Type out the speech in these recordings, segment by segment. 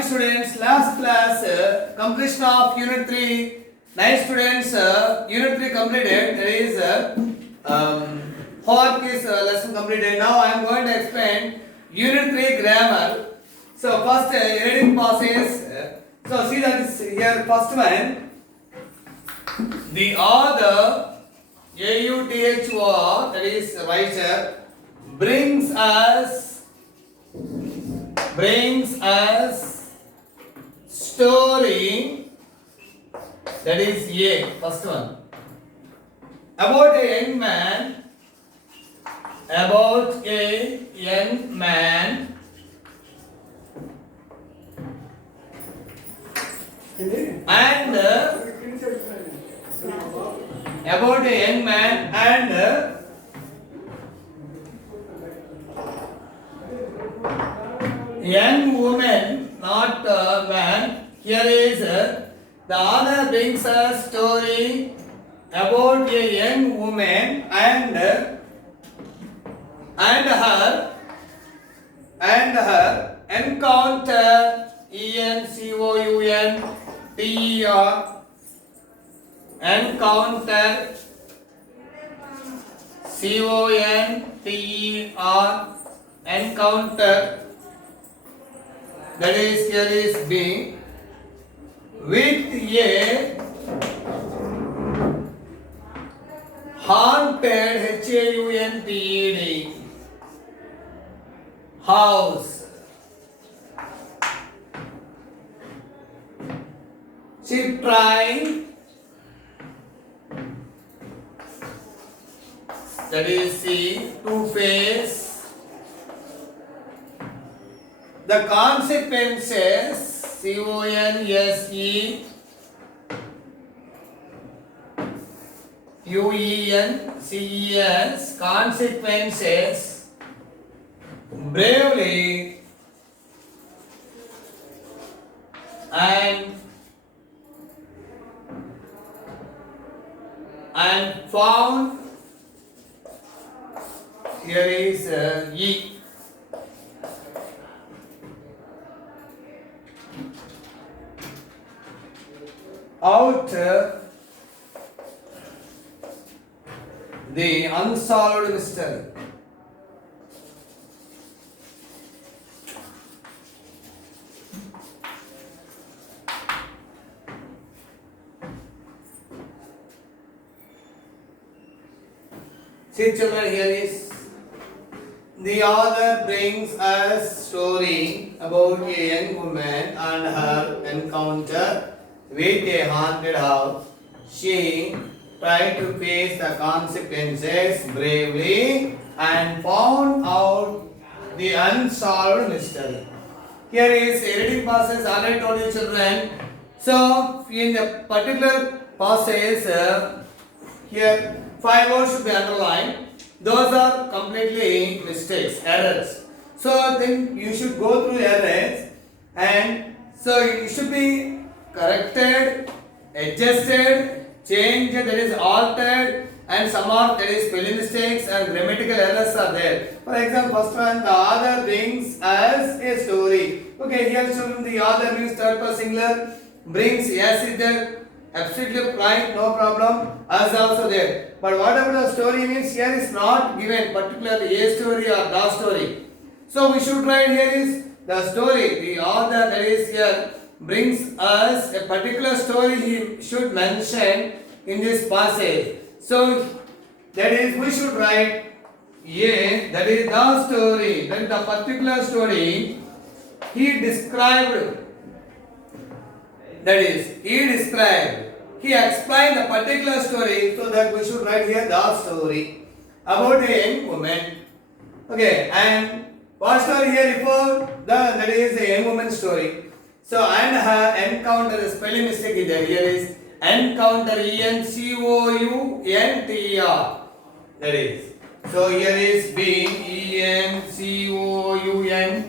morning students, last class completion of unit 3. Nice students, unit 3 completed. There is homework is lesson completed. Now I am going to explain unit 3 grammar. So first reading process. So see that is here first one. The author AUTHOR, that is writer, brings us story, that is A, first one, about a young man, and about a young man and young woman, not man. Here is the author brings a story about a young woman and her encounter, ENCOUNTER, encounter, CONTER, encounter, that is here is B, with a haunted, HAUNTED, house. She tried, that is C, to face the consequences, CONSEQUENCES, consequences, bravely and found, here is E, out the unsolved mystery. See children, here is the author brings us story about a young woman and her encounter with a haunted house. She tried to face the consequences bravely and found out the unsolved mystery. Here is a reading process. Already told you children. So in the particular passage, here 5 words should be underlined. Those are completely mistakes, errors. So then you should go through errors, and so it should be corrected, adjusted, changed, that is altered, and some are, that is spelling mistakes and grammatical errors are there. For example, first one, the author brings us a story. Okay, here children, the author means third person singular, brings, yes is there, absolutely right, no problem, us also there. But whatever the story means, here is not given particularly a story or the story. So we should write here is the story. The author, that is here, brings us a particular story he should mention in this passage. So that is, we should write A, that is the story, that is the particular story he described, that is he described, he explained the particular story, so that we should write here the story about a young woman. Okay, and what story here before? That is a young woman story. So and her encounter, the spelling mistake is there. Here is encounter, ENCOUNTER. That is. So here is B, ENCOUNTER,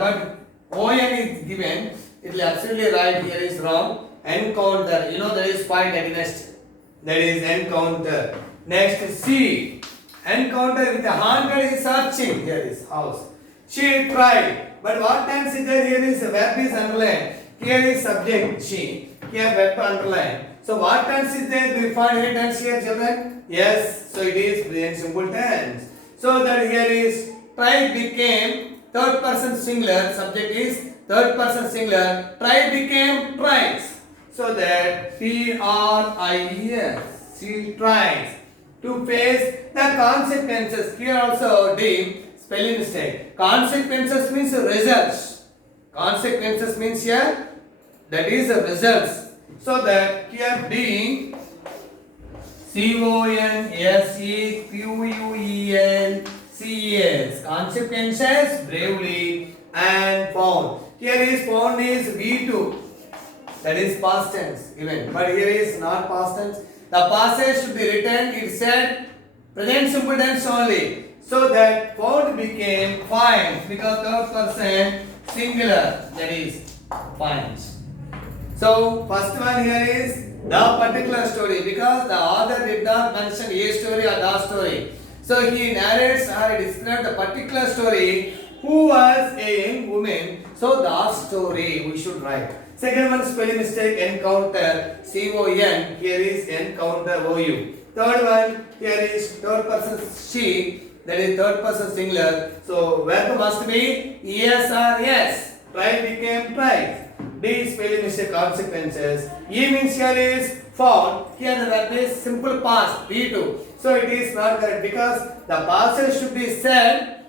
but ON is given. It will absolutely right. Here is wrong. Encounter. You know there is point against. That is encounter. Next C. Encounter with a haunted is searching. Here is house. She tried. But what times is there? Here is verb is underlined. Here is subject she. Here verb underlined. So what tense is there? Do you find any tense here, children? Yes. So it is present simple tense. So that here is tried became third person singular. Subject is third person singular. Tried became tries. So that T-R-I-E-S. She tries to face the consequences. Here also D spelling mistake. Consequences means results. Consequences means here that is the results. So that here D consequences consequences bravely and found. Here is found is V2. That is past tense given. But here is not past tense. The passage should be written. It said present simple tense only. So that found became finds because third person singular. That is finds. So first one here is the particular story because the author did not mention a story or the story. So he narrates or describes the particular story who was a young woman. So the story we should write. Second one spelling mistake encounter C-O-N. Here is encounter O-U. Third one here is third person she. That is third person singular. So verb must be yes or yes. Tried became tried. D spelling mistake consequences. E means here is found. Here the verb is simple past V2. So it is not correct because the passage should be said.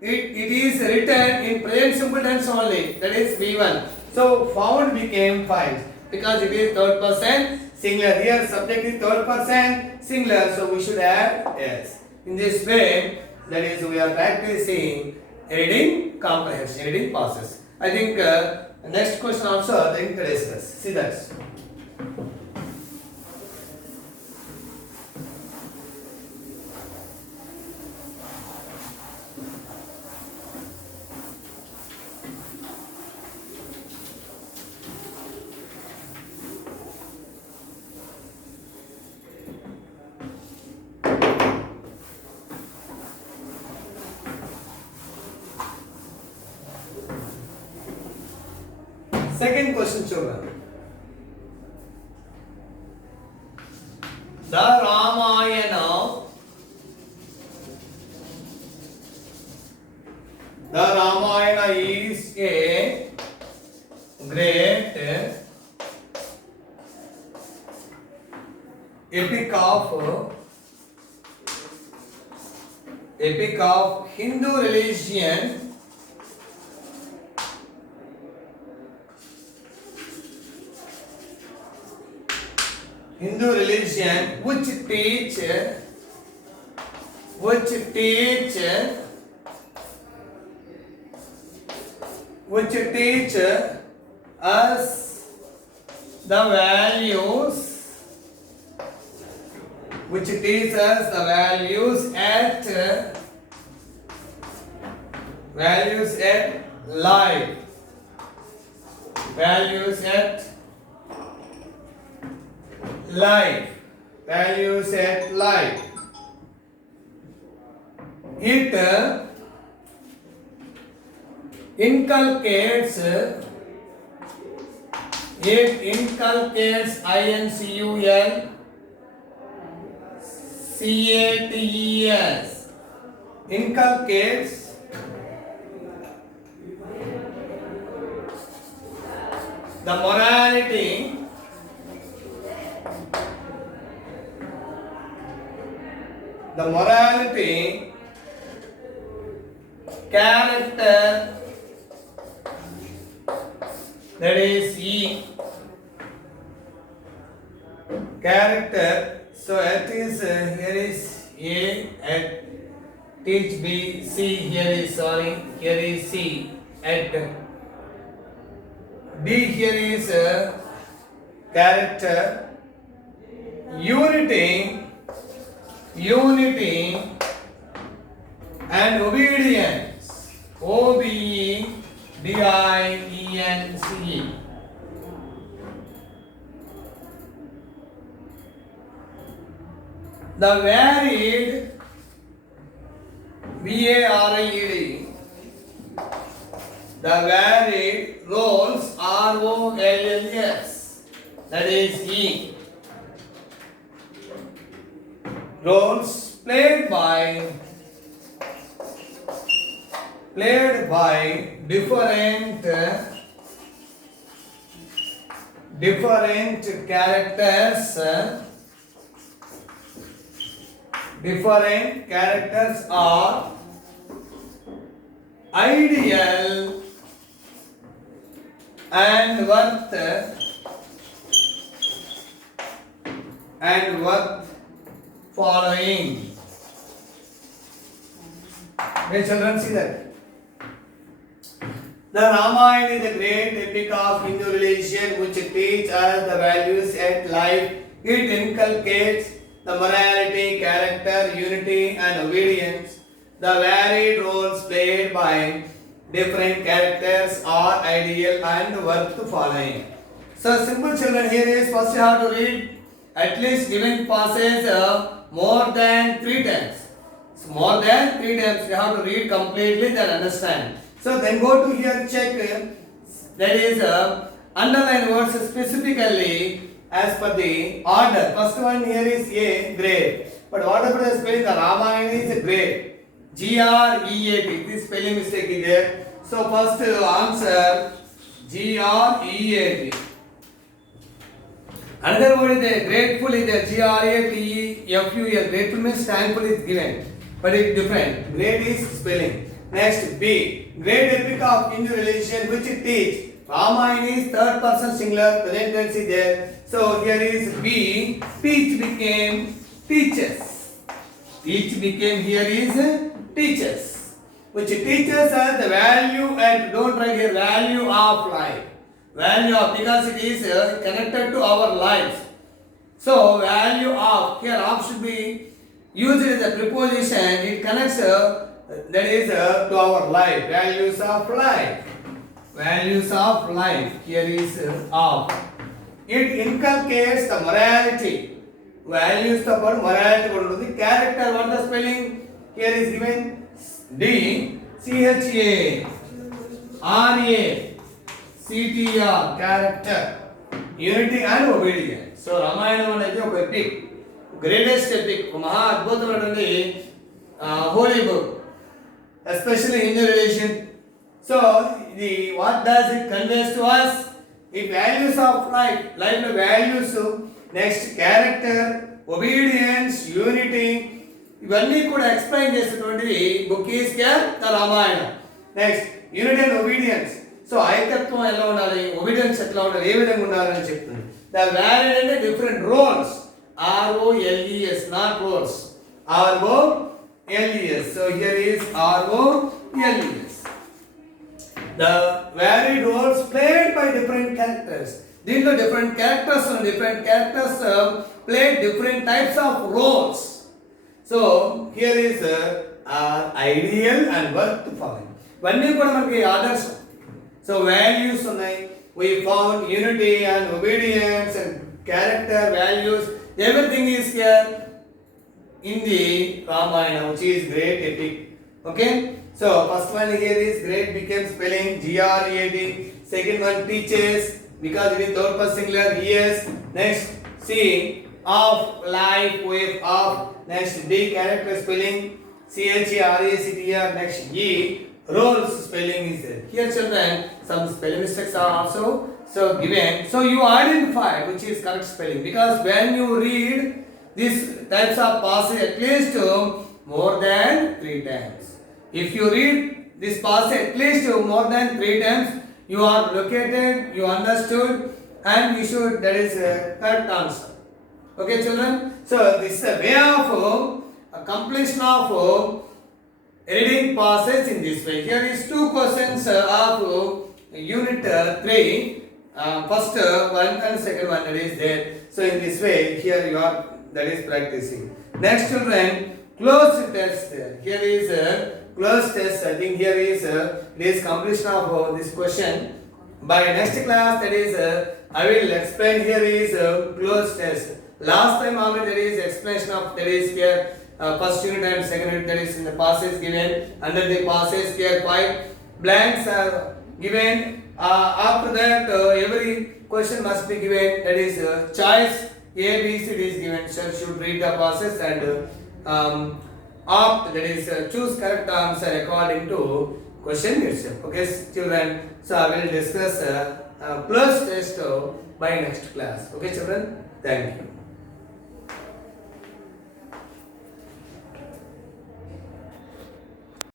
It is written in present simple tense only. That is V1. So found became finds because it is third person singular. Here subject is third person singular. So we should add S. In this way, that is we are practicing reading comprehension, reading process. I think next question also I think discuss. See that. Second question, children. The Ramayana is a great epic of Hindu religion. Which teach us the values at life. Values at life. It inculcates inculcates the morality character, that is E character. So at is here is A, at teach B, C here is C, at D here is character, unity and obedience, OBEDIENCE. The varied, VARIED, the varied roles ROLLS, that is E, roles played by different characters are ideal and worth following. May children see that? The Ramayana is a great epic of Hindu religion which teaches us the values and life. It inculcates the morality, character, unity, and obedience. The varied roles played by different characters are ideal and worth following. So, simple children, here is first you have to read at least given passage more than 3 times. So, more than 3 times you have to read completely, then understand. So then go to here, check, that is underline words specifically as per the order. First one here is A, grade. But what about the spelling? The Ramayana is grade. GREAT. This spelling mistake is there. So first answer GREAT. Another word is there, grateful is there. GRATEFUL. Grateful means thankful is given. But it's different. Grade is spelling. Next B, great epic of Hindu religion which teach. Ramayana is third person singular, present tense is there. So here is B, teach became teaches. Teach became here is teaches. Which teaches us the value, and don't write here value of life. Value of, because it is connected to our lives. So value of, here of should be used as a preposition. It connects that is to our life. Values of life. Values of life. Here is of. It inculcates the morality. Values the word morality. The character, what the spelling? Here is given D CHA RA CTR, character, unity and obedience. So Ramayana is a epic, greatest epic, Maha Adbhutam holy book. Especially Hindu religion. So, what does it conveys to us? The values of life values, next character, obedience, unity. Ivanni could explain this book is the Ramayana. Next, unity and obedience. So, Aikatvam ela undali, obedience etla undali, ఏ విధంగా ఉండాలని చెప్తుంది. The varied and different roles. ROLES, not roles. ROLES. So here is ROLES. The varied roles played by different characters. These are different characters and different characters play different types of roles. So here is ideal and worth following. One you put others. So values we found unity and obedience and character values. Everything is here in the Ramayana, which is great epic. Okay. So first one here is great became spelling GREAT. Second one teaches because it is third person singular. Yes. Next C of life wave of. Next D character spelling CHRACTR. Next E roles spelling is there. Here children some spelling mistakes are also given. So you identify which is correct spelling, because when you read these types of passage at least more than 3 times. If you read this passage at least more than 3 times, you are located, you understood, and you should, that is a correct answer. Okay children? So this is a way of completion of reading passage in this way. Here is 2 questions of unit 3. First one and second one, that is there. So in this way, here you are, that is practicing. Next children, closed test. Here is closed test. I think here is it is completion of this question. By next class, that is I will explain. Here is closed test. Last time already there is explanation of, that is here first unit and second unit, that is in the passage given. Under the passage here 5 blanks are given. After that, every question must be given. That is choice A, B, C D is given. So should read the process and opt. That is choose correct answer according to question itself. Okay, children. So I will discuss plus test by next class. Okay, children. Thank you.